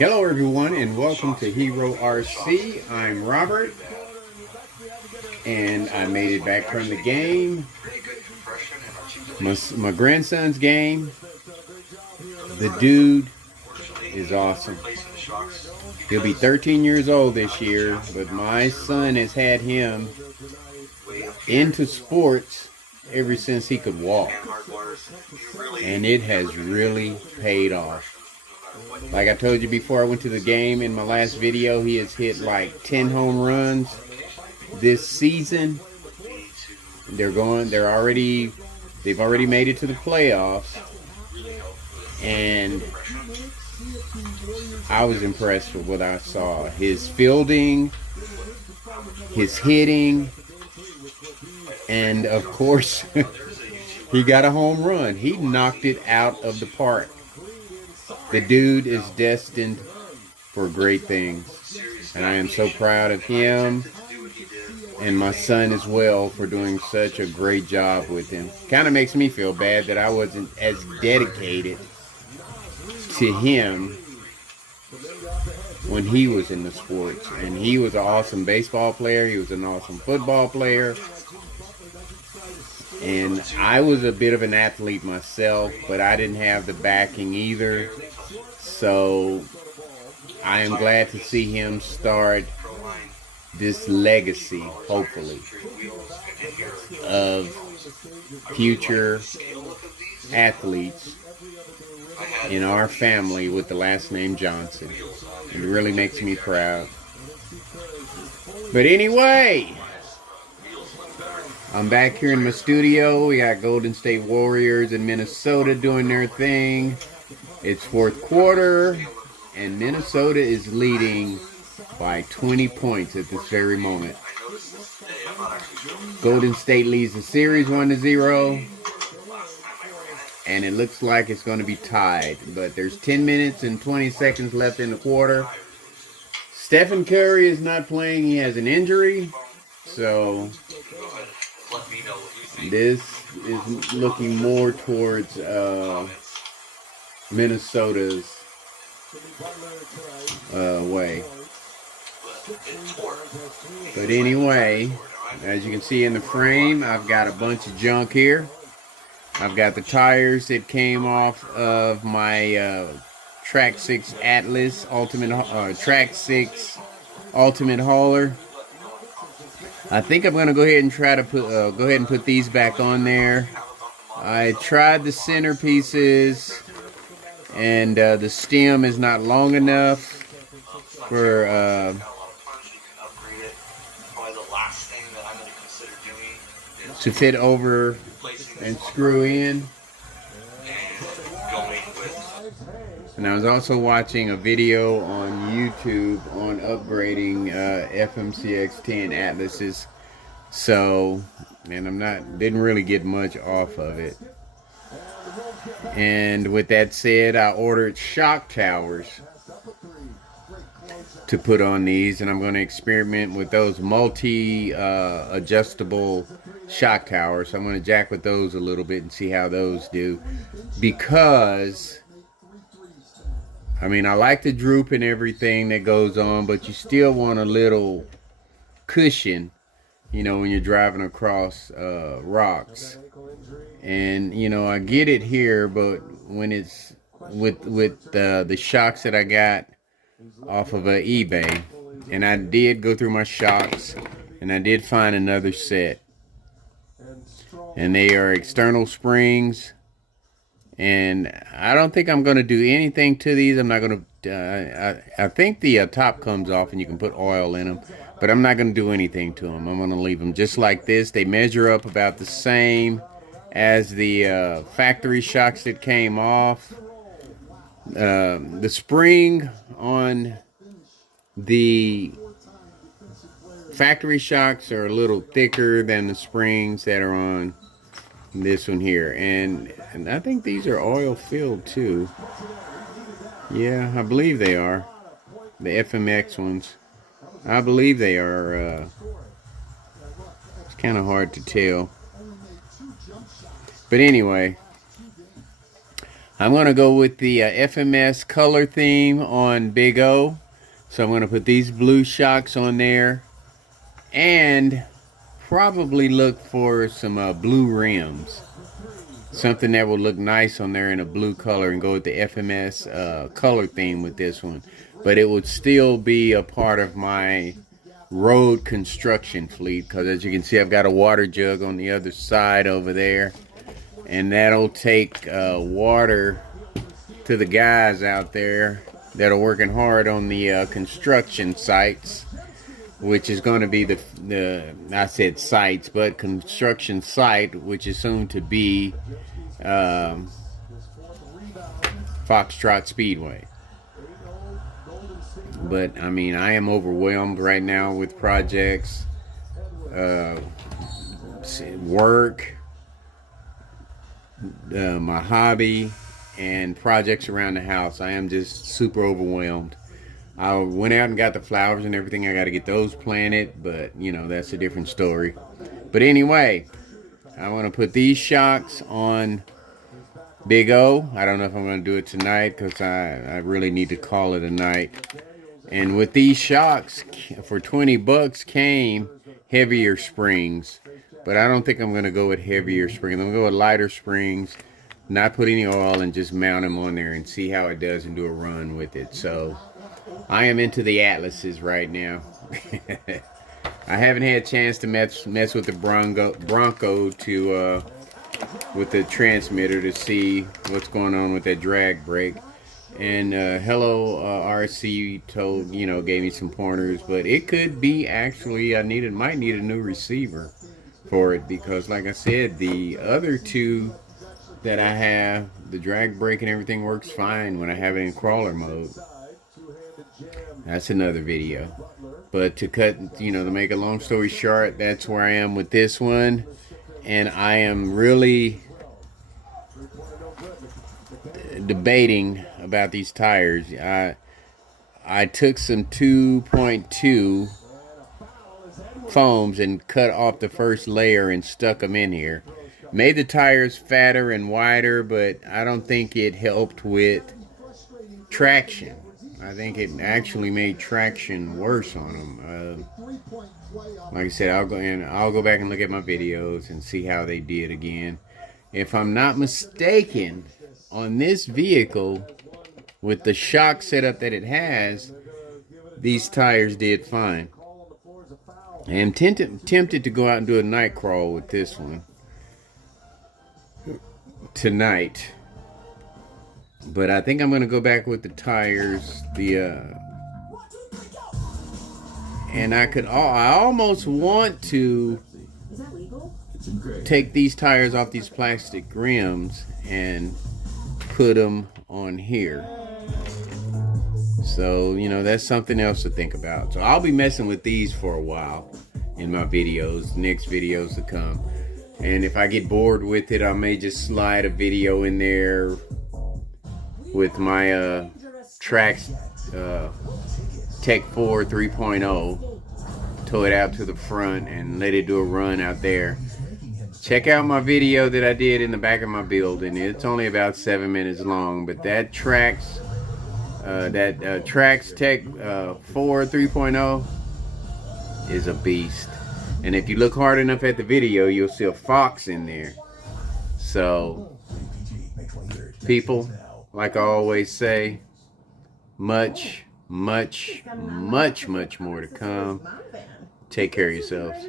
Hello everyone and welcome to Herorc. I'm Robert and I made it back from the game. My grandson's game. The dude is awesome. He'll be 13 years old this year, but my son has had him into sports ever since he could walk. And it has really paid off. Like I told you before I went to the game in my last video, he has hit like 10 home runs this season. They've already made it to the playoffs. And I was impressed with what I saw. His fielding, his hitting, and of course, he got a home run. He knocked it out of the park. The dude is destined for great things. And I am so proud of him and my son as well for doing such a great job with him. Kind of makes me feel bad that I wasn't as dedicated to him when he was in the sports. And he was an awesome baseball player. He was an awesome football player. And I was a bit of an athlete myself, but I didn't have the backing either. So I am glad to see him start this legacy, hopefully, of future athletes in our family with the last name Johnson. It really makes me proud. But anyway, I'm back here in my studio. We got Golden State Warriors in Minnesota doing their thing. It's fourth quarter, and Minnesota is leading by 20 points at this very moment. Golden State leads the series 1-0, and it looks like it's going to be tied. But there's 10 minutes and 20 seconds left in the quarter. Stephen Curry is not playing. He has an injury, so this is looking more towards Minnesota's way. But anyway, as you can see in the frame, I've got a bunch of junk here. I've got the tires that came off of my Track 6 Atlas Track 6 Ultimate Hauler. I think I'm gonna go ahead and try to put these back on there. I tried the centerpieces, and the stem is not long enough for to fit over and screw in. And I was also watching a video on YouTube on upgrading FMCX10 Atlases. So, and didn't really get much off of it. And with that said, I ordered shock towers to put on these, and I'm going to experiment with those multi-adjustable shock towers. So I'm going to jack with those a little bit and see how those do. Because, I mean, I like the droop and everything that goes on, but you still want a little cushion, you know, when you're driving across rocks. And, you know, I get it here, but when it's with the shocks that I got off of eBay, and I did go through my shocks, and I did find another set. And they are external springs. And I don't think I'm going to do anything to these. I'm not going to, I think the top comes off and you can put oil in them. But I'm not going to do anything to them. I'm going to leave them just like this. They measure up about the same as the factory shocks that came off. The spring on the factory shocks are a little thicker than the springs that are on this one here. And I think these are oil filled too. Yeah, I believe they are. The FMX ones. I believe they are. It's kind of hard to tell. But anyway, I'm going to go with the FMS color theme on Big O. So I'm going to put these blue shocks on there. And probably look for some blue rims. Something that will look nice on there in a blue color, and go with the FMS color theme with this one. But it would still be a part of my road construction fleet, because as you can see, I've got a water jug on the other side over there, and that'll take water to the guys out there that are working hard on the construction sites, which is going to be I said sites, but construction site, which is soon to be Foxtrot Speedway. But I mean, I am overwhelmed right now with projects, work, my hobby, and projects around the house. I am just super overwhelmed. I went out and got the flowers and everything. I got to get those planted, but you know, that's a different story. But anyway, I want to put these shocks on Big O. I don't know if I'm going to do it tonight, because I really need to call it a night. And with these shocks, for 20 bucks came heavier springs. But I don't think I'm going to go with heavier springs. I'm going to go with lighter springs, not put any oil, and just mount them on there and see how it does and do a run with it. So I am into the Atlases right now. I haven't had a chance to mess with the Bronco to with the transmitter to see what's going on with that drag brake. And Hello RC gave me some pointers, but it could be actually might need a new receiver for it, because like I said, the other two that I have, the drag brake and everything works fine when I have it in crawler mode. That's another video. But to make a long story short, that's where I am with this one. And I am really debating about these tires. I took some 2.2 foams and cut off the first layer and stuck them in here. Made the tires fatter and wider, but I don't think it helped with traction. I think it actually made traction worse on them. Like I said, I'll go back and look at my videos and see how they did again. If I'm not mistaken, on this vehicle, with the shock setup that it has, these tires did fine. I am tempted to go out and do a night crawl with this one tonight. But I think I'm going to go back with the tires. And I almost want to take these tires off these plastic rims and put them on here. So, that's something else to think about. So I'll be messing with these for a while in my videos, next videos to come. And if I get bored with it, I may just slide a video in there with my Trax Tech 4 3.0, tow it out to the front and let it do a run out there. Check out my video that I did in the back of my building. It's only about 7 minutes long, but that Trax Tech 4 3.0 is a beast. And if you look hard enough at the video, you'll see a fox in there. So, people, like I always say, much more to come. Take care of yourselves.